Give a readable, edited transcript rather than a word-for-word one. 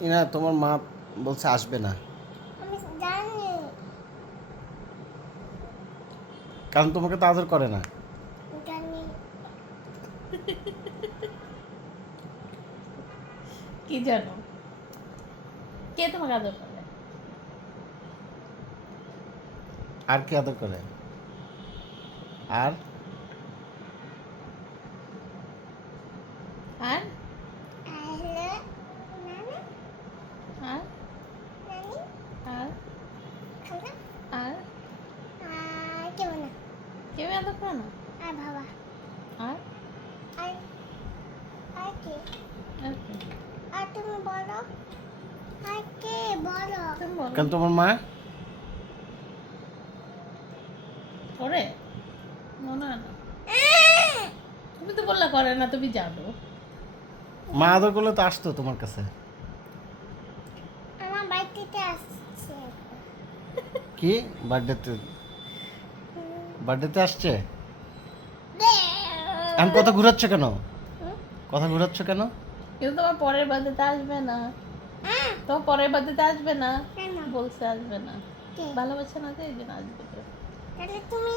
না, তোমার মা বলছে আসবে না, আমি জানি। কারণ তোমাকে তো আদর করে না। জানি। কি জানো? কে তোমাকে আদর করে? আর কে আদর করে? আর আর আহলে নানা আর নানি আর খালা আর আর কেমন না কেউ আদর করে না? আর বাবা আর আর আর কে আর কে? আর তুমি বলো আর কে বলো তুমি বলো। কারণ তোমার মা করে? মনে হয় না। তুমি তো বললে করে না, তুমি জানো। মা আদর করলে তো আসতো তোমার কাছে। আমার বাড়িতে আসছে কি বার্থডেতে? বার্থডেতে আসছে? এখন কথা ঘুরাচ্ছ কেন? হুম? কথা ঘুরাচ্ছ কেন? কিন্তু তোমার পরের বার্থডেতে আসবে না। তোমার পরের বার্থডেতে আসবে না, কেন বলছে আসবে না। কে? ভালোবাসে না তো এই জন্য আসবে না। তাহলে তুমি